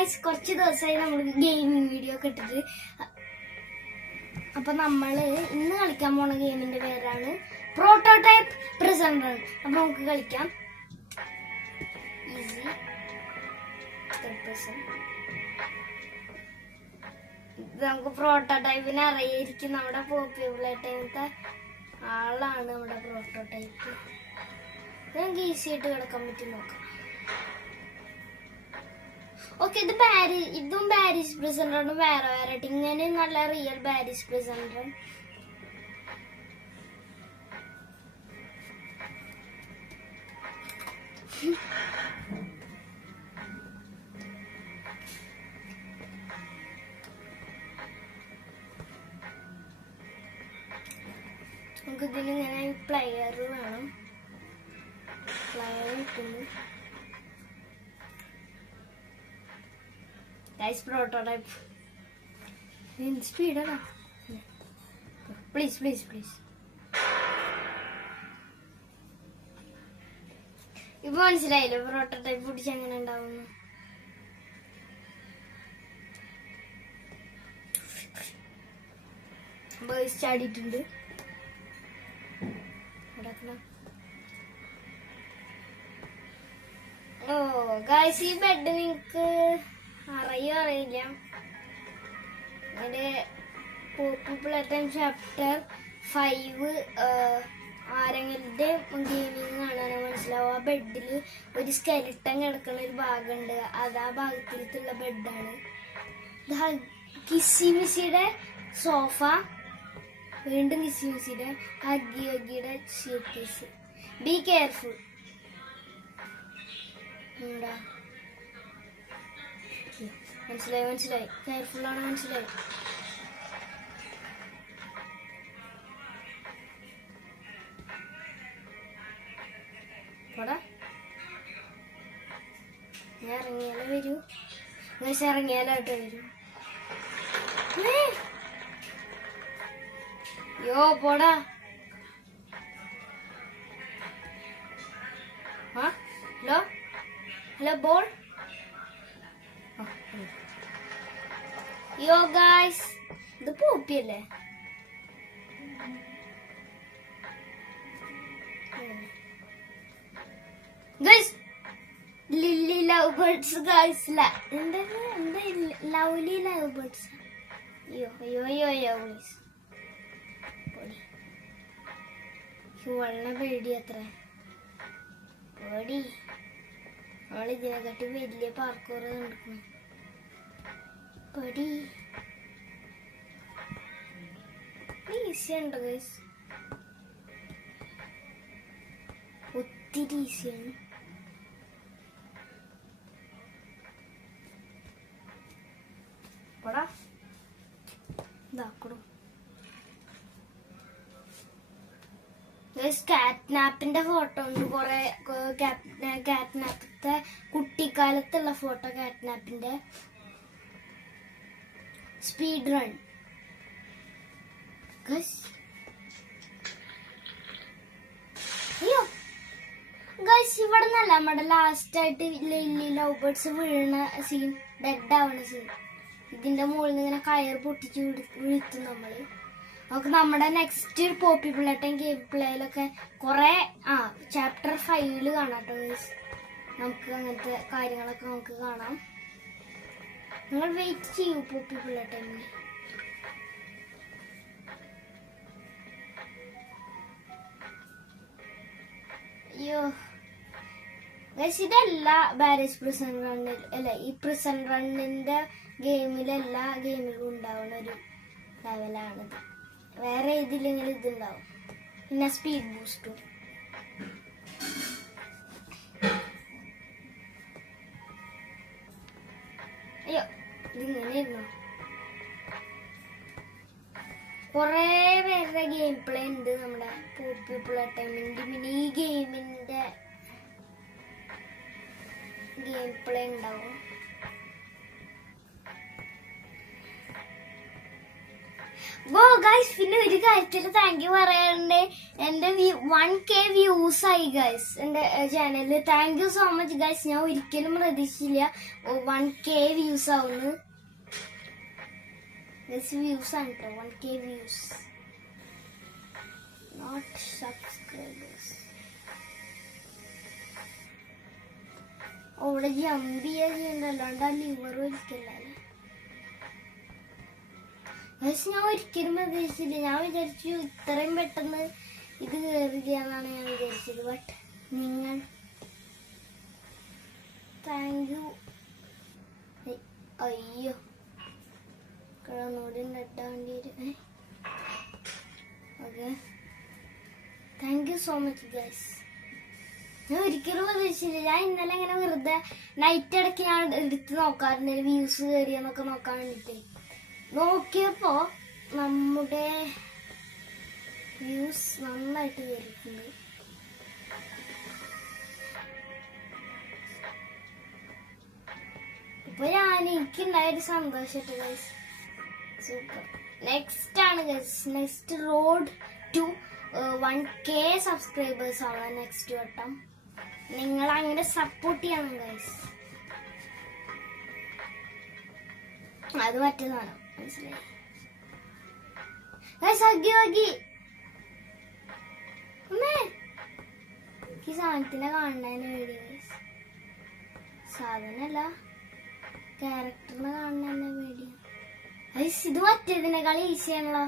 Guys, കുറച്ച് ദിവസമായി നമുക്ക് ഗെയിമിംഗ് വീഡിയോ ഒക്കെ ഇട്ടിട്ട്. അപ്പൊ നമ്മള് ഇന്ന് കളിക്കാൻ പോണ ഗെയിമിന്റെ പേരാണ് പ്രോട്ടോടൈപ്പ് പ്രിസൺ റൺ. അപ്പൊ നമുക്ക് കളിക്കാം. ഈസി നമുക്ക് പ്രോട്ടോടൈപ്പിനെ അറിയായിരിക്കും. നമ്മുടെ പോപ്പുലർ ആളാണ് നമ്മുടെ പ്രോട്ടോടൈപ്പ്. നമുക്ക് ഈസി ആയിട്ട് കിടക്കാൻ പറ്റും. നോക്കാം. ഓക്കെ, ഇതും പാരീസ് പ്രിസൺ റണ്ണും വേറെ വേറെ. ഇങ്ങനെ നല്ല റിയൽ പാരീസ് പ്രിസൺ റൺ. നമുക്ക് ഇതിനിങ്ങനെ പ്ലെയർ വേണം. പ്ലെയർ കിട്ടുന്നു. Guys, prototype. Speed, no? Please. ഇപ്പൊ മനസ്സിലായില്ലേ പ്രോട്ടോടൈപ്പ് പിടിച്ച് എങ്ങനെ ഉണ്ടാവുന്നു? ബേസ് ചാടിയിട്ടുണ്ട്. ഓ ഗായ്സ്, ഈ ബെഡ് നിങ്ങക്ക് അറിയില്ല. അതിന്റെ പോപ്പുലർ ചാപ്റ്റർ 5 ആരെങ്കിലും ഗെയിമിങ് കാണാൻ മനസ്സിലാവും. ആ ബെഡില് ഒരു സ്കെലിട്ടൻ കിടക്കുന്ന ഒരു ഭാഗമുണ്ട്. അത് ആ ഭാഗത്തിലുള്ള ബെഡാണ്. കിസിമിസിയുടെ സോഫ, വീണ്ടും കിസിമിസിയുടെ ഹഗ്ഗിയുടെ ഷീറ്റ്. Be careful. മനസ്സിലായി. കെയർഫുൾ ആണ്. മനസ്സിലായി. ഞാൻ ഇറങ്ങിയാലേ വരൂ. ഇറങ്ങിയാലോട്ട് വരൂ. യോ പോടാ. Hello ball. യോ ഗായ്സ്, ഇത് പോപ്പിയല്ലേ? Guys, Lily love birds. Guys, എന്താ ലവ്ലി ലവ് ബേർഡ്സ്. യോ വളരെ പേടി. അത്ര പേടി. നമ്മളിതിനെക്കാട്ടി വലിയ പാർക്കൂർ നടക്കുന്നു. പേടി. ഈസിയുണ്ട് ഗൈസ്, ഒത്തിരി ഈസിയാണ്. കാറ്റ്നാപ്പിന്റെ ഫോട്ടോ ഉണ്ട്. കൊറേ കാറ്റ്നാപ്പത്തെ കുട്ടിക്കാലത്തുള്ള ഫോട്ടോ. കാറ്റ്നാപ്പിന്റെ സ്പീഡ് റൺ. അയ്യോ ഗൈസ്, ഇവിടെ നിന്നല്ല നമ്മുടെ ലാസ്റ്റ് ആയിട്ട് ലില്ലി ലവ് ബേർഡ്സ് വീഴുന്ന സീൻ, ഡെഡ് ആവുന്ന സീൻ. ഇതിന്റെ മുകളിൽ നിന്ന് ഇങ്ങനെ കയർ പൊട്ടിച്ച് വീഴ്ത്തും നമ്മള്. നമുക്ക് നമ്മുടെ നെക്സ്റ്റ് പോപ്പുലർ ഗെയിം പ്ലേയിലൊക്കെ കുറെ ചാപ്റ്റർ 5 കാണാട്ടോ ഗൈസ്. നമുക്ക് അങ്ങനത്തെ കാര്യങ്ങളൊക്കെ നമുക്ക് കാണാം. നിങ്ങൾ വെയിറ്റ് ചെയ്യൂ പോപ്പുലർ ടൈമിന്. അയ്യോ ഗൈസ്, ഇതല്ല പാരീസ് പ്രിസൺ റണ്ണിൽ അല്ല, ഈ പ്രിസൺ റണ്ണിന്റെ ഗെയിമിലെല്ലാ ഗെയിമിലും ഉണ്ടാവുന്ന ഒരു ലെവലാണിത്. വേറെ ഇതിലെങ്കിലും ഇതുണ്ടാവും. പിന്നെ സ്പീഡ് ബൂസ്റ്റും. അയ്യോ, ഇതിങ്ങനെയായിരുന്നു. കൊറേ പേരുടെ ഗെയിം പ്ലേ ഉണ്ട് നമ്മുടെ പോപ്പുലർ ടൈമിന്റെ. പിന്നെ ഈ ഗെയിമിന്റെ ഗെയിം പ്ലേ ഉണ്ടാവും. ഓ ഗൈസ്, പിന്നെ ഒരു കാര്യത്തിൽ താങ്ക് യു പറയാറുണ്ട്. എന്റെ 1K വ്യൂസ് ആയി ഗൈസ് എന്റെ ചാനലിൽ. Thank you so much guys. ഞാൻ ഒരിക്കലും പ്രതീക്ഷിച്ചില്ല 1K വ്യൂസ് ആവുന്നു. വ്യൂസ് ആണ് കേട്ടോ, 1K വ്യൂസ്, നോട്ട് സബ്സ്ക്രൈബേഴ്സ്. ഇവിടെ ജമ്പ് ചെയ്യണ്ട, അല്ലാണ്ട് ആ ലിവർ ഒരിക്കലല്ലേ. പക്ഷെ ഞാൻ ഒരിക്കലും പ്രതീക്ഷിച്ചില്ല. ഞാൻ വിചാരിച്ചു ഇത്രയും പെട്ടെന്ന് ഇത് കയറില്ല എന്നാണ് ഞാൻ വിചാരിച്ചത്. ബട്ട് നിങ്ങൾ താങ്ക് യു. അയ്യോ ഒന്നുകൂടി നെട്ടാൻ വേണ്ടി. Okay, thank you so much guys. ഞാൻ ഒരിക്കലും പ്രതീക്ഷിച്ചില്ല. ഞാൻ ഇന്നലെ ഇങ്ങനെ വെറുതെ നൈറ്റ് ഇടയ്ക്ക് ഞാൻ എടുത്ത് നോക്കാറുണ്ട് വ്യൂസ് കയറിയെന്നൊക്കെ നോക്കാൻ വേണ്ടിട്ട്. നോക്കിയപ്പോ നമ്മുടെ വ്യൂസ് നന്നായിട്ട് കയറിയിട്ടുണ്ട്. ഇപ്പൊ എനിക്കുണ്ടായൊരു സന്തോഷമായിട്ട് ഗൈസ്. സൂപ്പർ. നെക്സ്റ്റ് ആണ് guys, next road to 1K subscribers ആണ് നെക്സ്റ്റ് വട്ടം. നിങ്ങൾ അങ്ങനെ സപ്പോർട്ട് ചെയ്യണം ഗൈസ്. അത് മറ്റേതാണ്, മനസ്സിലായി ഗൈസ്. ഹഗ്ഗി ഹഗ്ഗി അമ്മേ, ഈ സാധനത്തിനെ കാണുന്നതിന് വേണ്ടി ഗൈസ്. സാധനല്ല, ക്യാരക്ടറിനെ കാണുന്നതിന് വേണ്ടിയാണ് ഗൈസ്. ഇത് മറ്റേതിനേക്കാൾ ഈസിയാണല്ലോ.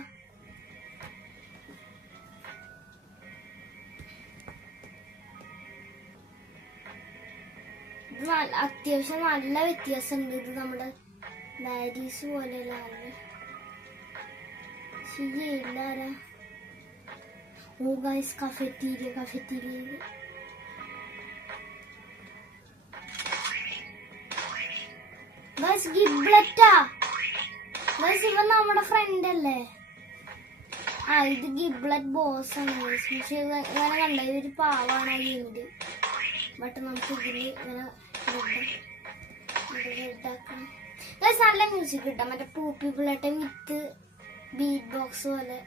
അത്യാവശ്യം നല്ല വ്യത്യാസമുണ്ട്. ഇത് നമ്മുടെ പാരീസ് പോലെയല്ല. ശരിയില്ലാരാ. ഓ ഗൈസ്, കഫറ്റീരിയ ഗൈസ്, ഗിബ്ലറ്റാ ഗൈസ്. ഇവൻ നമ്മുടെ ഫ്രണ്ട് അല്ലേ? ആ, ഇത് ഗിബ്ലറ്റ് ബോസ് ആണ് ഗൈസ്. പക്ഷെ ഇങ്ങനെ കണ്ട ഇതൊരു പാവാണ് ആ ഗെയിമില്. ബട്ട് നമുക്ക് ഇതില് ഇങ്ങനെ റെഡാക്കണം. നല്ല മ്യൂസിക് കിട്ടാം, മറ്റേ പൂപ്പി പിള്ളേട്ടെ വിത്ത് ബീറ്റ് ബോക്സ് പോലെ.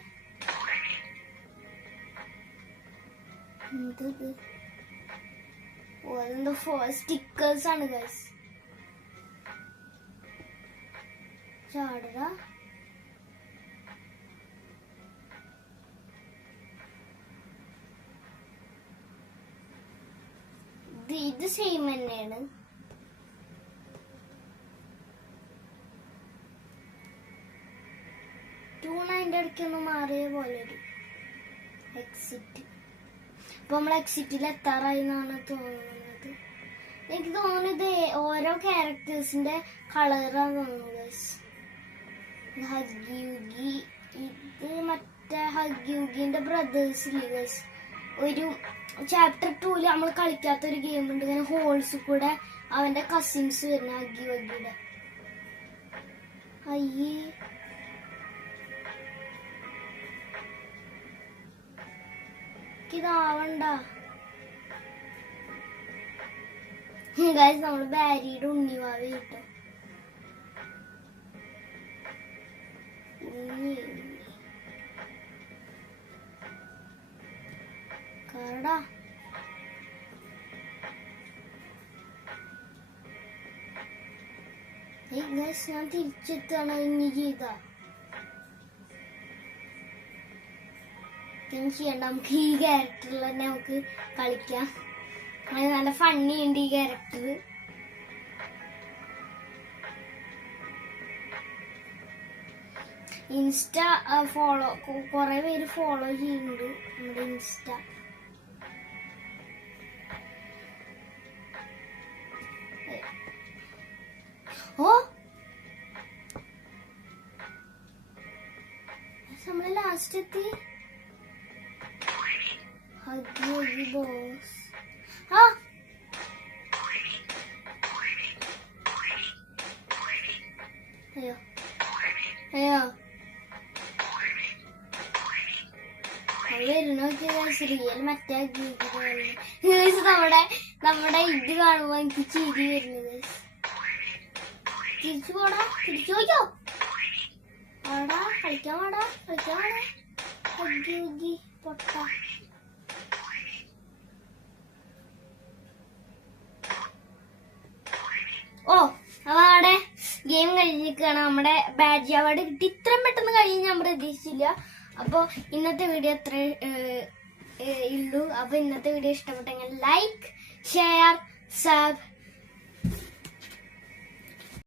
അതെന്തോ സ്റ്റിക്കേഴ്സ് ആണ് ഗൈസ്. ചാടടാ. ഇത് സെയിം തന്നെയാണ്. അതിന്റെ ഇടയ്ക്കൊന്ന് മാറിയ പോലെ ഒരു എക്സിറ്റ്. ഇപ്പൊ നമ്മൾ എക്സിറ്റിൽ എത്താറായി എന്നാണ് തോന്നുന്നത്. എനിക്ക് തോന്നുന്നത് ഓരോ ക്യാരക്ടേഴ്സിന്റെ കളറാണ് തോന്നുന്നത്. ഹഗ്യൂഗി, ഇത് മറ്റേ ഹഗ്യൂഗിന്റെ ബ്രദേഴ്സില്ലേ ഗൈസ്. ഒരു ചാപ്റ്റർ 2 നമ്മൾ കളിക്കാത്തൊരു ഗെയിം ഉണ്ട്, ഇങ്ങനെ ഹോൾസ് കൂടെ അവന്റെ കസിൻസ് വരുന്ന ഹഗ്യൂഗിയുടെ. അയ്യേ, ഇതാവണ്ട ഗൈസ്. നമ്മള് ബാരിയുടെ ഉണ്ണിവാവി കിട്ടും. കാടാ. ഞാൻ തിരിച്ചെത്താണ് ഇനി ചെയ്ത ചെയ്യണ്ട. നമുക്ക് ഈ ക്യാരക്ടറിൽ തന്നെ നമുക്ക് കളിക്കാം. നല്ല ഫണ്ണി ഉണ്ട് ഈ ക്യാരക്ടർ. ഇൻസ്റ്റ ഫോളോ കുറെ പേര് ഫോളോ ചെയ്യുന്നുണ്ട് നമ്മുടെ ഇൻസ്റ്റ. ഓ, നമ്മള് ലാസ്റ്റ് എത്തി. ഹഗ്ഗി ബോസ്. ആ, അയ്യോ അയ്യോ, റിയൽ മറ്റേ നമ്മുടെ ഇത് കാണുമ്പോ എനിക്ക് ചിരി വരുന്നത്. തിരിച്ചു പോടാ, തിരിച്ചു പോയോ. വാടാ കളിക്കാൻ വാടാ പൊട്ട. ഓ അപ്പൊ അവിടെ ഗെയിം കഴിഞ്ഞിരിക്കുകയാണ്. നമ്മുടെ ബാഡ്ജ് അവാർഡ് കിട്ടി. ഇത്രയും പെട്ടെന്ന് കഴിഞ്ഞ് ഞാൻ പ്രതീക്ഷിച്ചില്ല. അപ്പോൾ ഇന്നത്തെ വീഡിയോ അത്ര ഉള്ളൂ. അപ്പോൾ ഇന്നത്തെ വീഡിയോ ഇഷ്ടപ്പെട്ടെങ്കിൽ ലൈക്ക്, ഷെയർ, സബ്